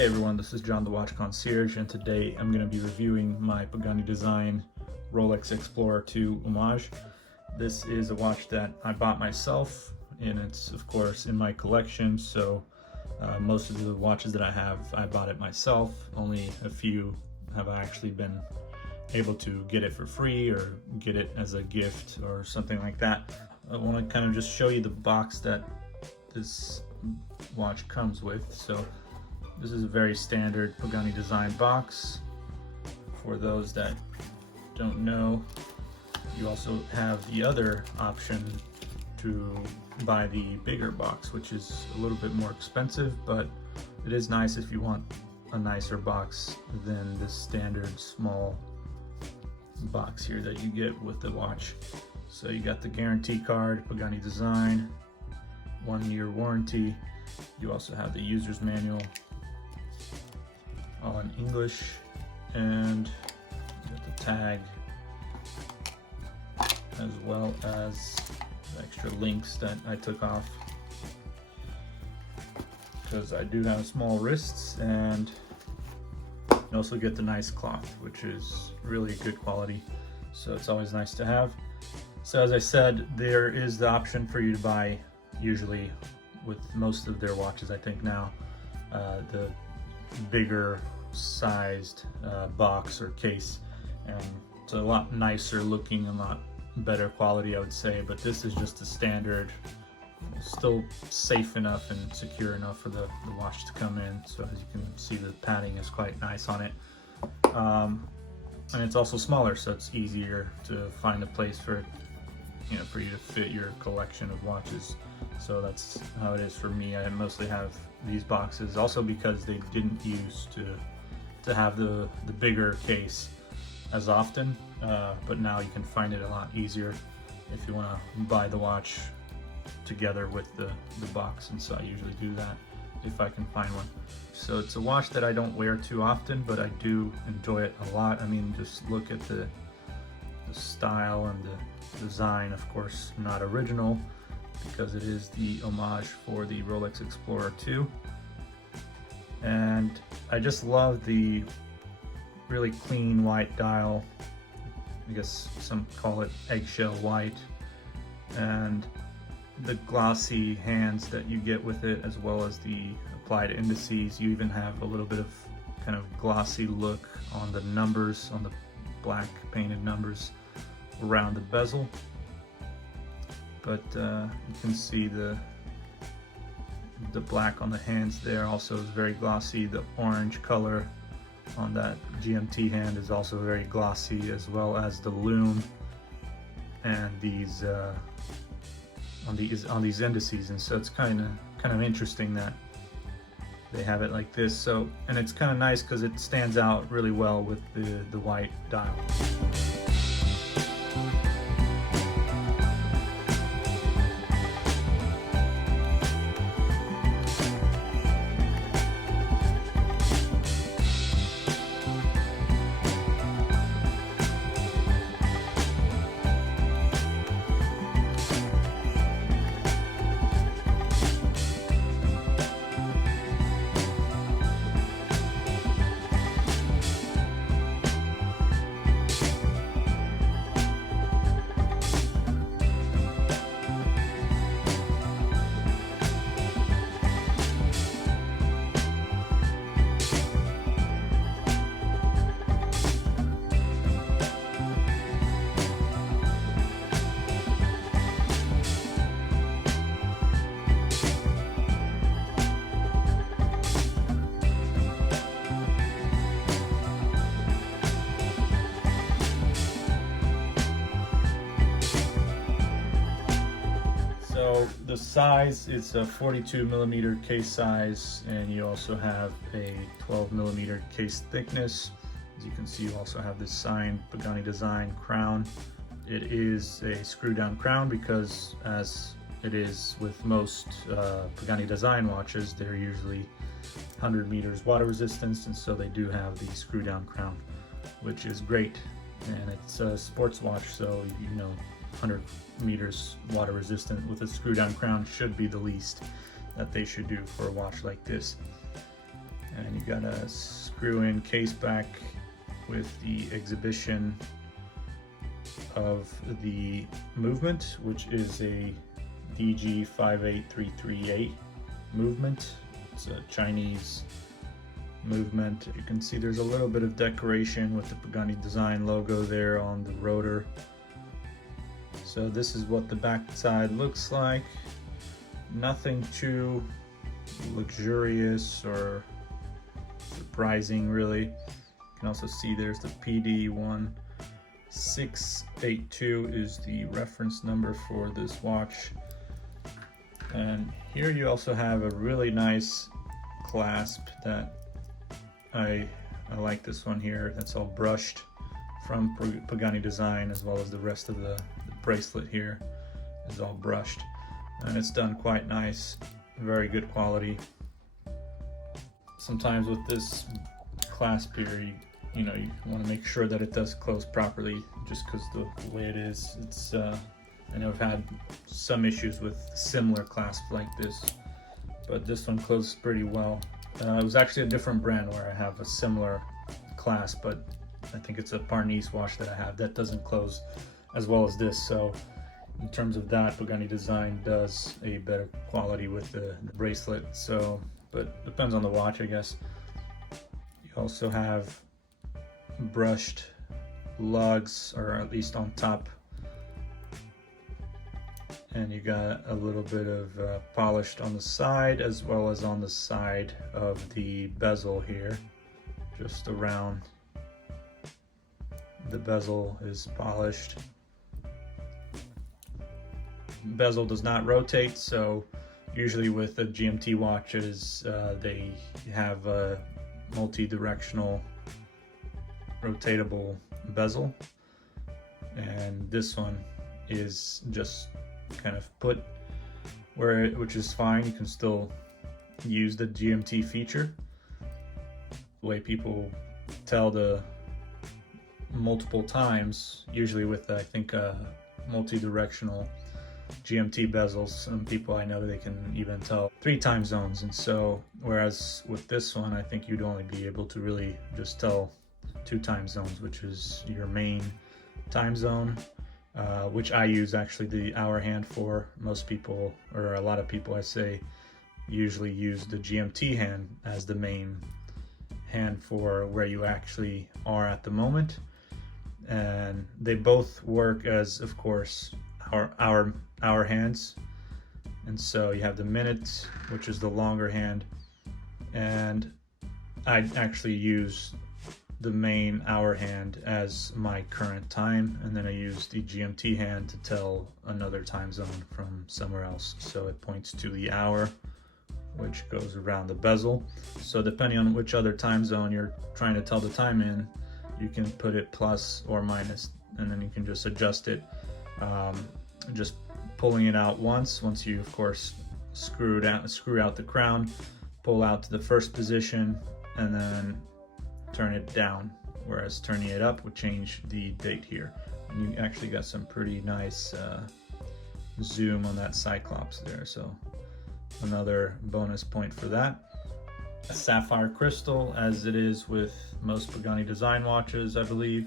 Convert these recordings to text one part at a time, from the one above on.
Hey everyone, this is John the Watch Concierge, and today I'm going to be reviewing my Pagani Design Rolex Explorer II Homage. This is a watch that I bought myself, and it's of course in my collection, so most of the watches that I have, I bought it myself. Only a few have I actually been able to get it for free or get it as a gift or something like that. I want to kind of just show you the box that this watch comes with. So this is a very standard Pagani Design box. For those that don't know, you also have the other option to buy the bigger box, which is a little bit more expensive, but it is nice if you want a nicer box than this standard small box here that you get with the watch. So you got the guarantee card, Pagani Design, 1-year warranty. You also have the user's manual, all in English, and you got the tag, as well as the extra links that I took off because I do have small wrists, and you also get the nice cloth, which is really good quality, so it's always nice to have. So as I said, there is the option for you to buy, usually with most of their watches I think now, the bigger sized box or case, and it's a lot nicer looking, a lot better quality, I would say. But this is just a standard, still safe enough and secure enough for the watch to come in. So as you can see, the padding is quite nice on it, and it's also smaller, so it's easier to find a place for it, for you to fit your collection of watches. So that's how it is for me. I mostly have these boxes, also because they didn't used to have the bigger case as often, but now you can find it a lot easier if you want to buy the watch together with the box, and so I usually do that if I can find one. So it's a watch that I don't wear too often, but I do enjoy it a lot. I mean, just look at the style and the design. Of course, not original, because it is the homage for the Rolex Explorer II. And I just love the really clean white dial. I guess some call it eggshell white, and the glossy hands that you get with it, as well as the applied indices. You even have a little bit of kind of glossy look on the numbers, on the black painted numbers around the bezel. But you can see the black on the hands there also is very glossy. The orange color on that GMT hand is also very glossy, as well as the lume and these on these indices. And so it's kind of interesting that they have it like this. So, and it's kind of nice because it stands out really well with the white dial. So the size is a 42mm case size, and you also have a 12mm case thickness. As you can see, you also have this signed Pagani Design crown. It is a screw down crown because, as it is with most Pagani Design watches, they're usually 100 meters water resistance, and so they do have the screw down crown, which is great. And it's a sports watch, so 100 meters water resistant with a screw down crown should be the least that they should do for a watch like this. And you got a screw-in case back with the exhibition of the movement, which is a DG 58338 movement. It's a Chinese movement. You can see there's a little bit of decoration with the Pagani Design logo there on the rotor. So this is what the back side looks like. Nothing too luxurious or surprising really. You can also see there's the PD1682 is the reference number for this watch. And here you also have a really nice clasp that I like this one here. It's all brushed from Pagani Design, as well as the rest of the bracelet here is all brushed. And it's done quite nice, very good quality. Sometimes with this clasp here, you know, you want to make sure that it does close properly, just because the way it is. It's I know I've had some issues with similar clasps like this, but this one closes pretty well. It was actually a different brand where I have a similar clasp, but I think it's a Parnis watch that I have that doesn't close as well as this. So in terms of that, Pagani Design does a better quality with the bracelet. So, but depends on the watch, I guess. You also have brushed lugs, or at least on top, and you got a little bit of polished on the side, as well as on the side of the bezel here. Just around the bezel is polished. Bezel does not rotate, so usually with the GMT watches they have a multi-directional rotatable bezel, and this one is just kind of put where which is fine. You can still use the GMT feature. The way people tell the multiple times, usually with I think multi-directional GMT bezels, some people I know they can even tell 3 time zones, and so whereas with this one I think you'd only be able to really just tell 2 time zones, which is your main time zone, which I use actually the hour hand for. Most people, or a lot of people I say, usually use the GMT hand as the main hand for where you actually are at the moment, and they both work as, of course, hour hands. And so you have the minute, which is the longer hand, and I actually use the main hour hand as my current time, and then I use the GMT hand to tell another time zone from somewhere else. So it points to the hour, which goes around the bezel. So depending on which other time zone you're trying to tell the time in, you can put it plus or minus, and then you can just adjust it, just pulling it out once you of course screw out the crown, pull out to the first position, and then turn it down, whereas turning it up would change the date here. And you actually got some pretty nice zoom on that Cyclops there, so another bonus point for that. A sapphire crystal, as it is with most Pagani Design watches, I believe.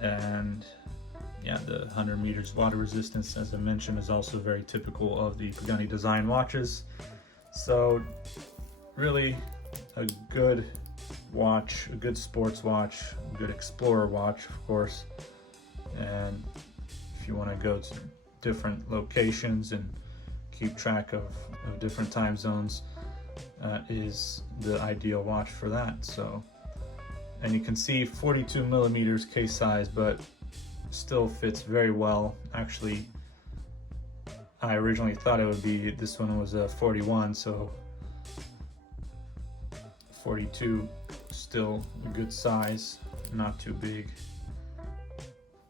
And yeah, the 100 meters water resistance, as I mentioned, is also very typical of the Pagani Design watches. So really a good watch, a good sports watch, a good Explorer watch, of course. And if you want to go to different locations and keep track of different time zones, is the ideal watch for that. So, and you can see 42 millimeters case size, but still fits very well. Actually, I originally thought it would be, this one was a 41, so 42 still a good size, not too big.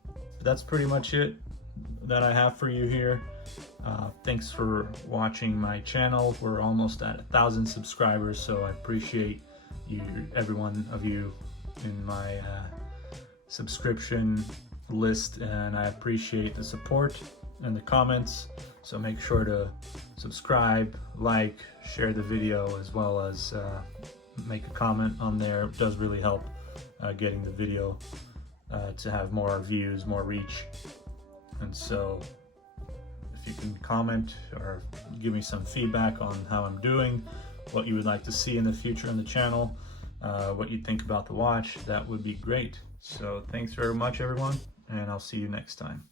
But that's pretty much it that I have for you here. Thanks for watching my channel. We're almost at 1,000 subscribers, so I appreciate you, every one of you in my subscription list, and I appreciate the support and the comments. So make sure to subscribe, like, share the video, as well as make a comment on there. It does really help getting the video to have more views, more reach. And so if you can comment or give me some feedback on how I'm doing, what you would like to see in the future on the channel, what you think about the watch, that would be great. So thanks very much, everyone, and I'll see you next time.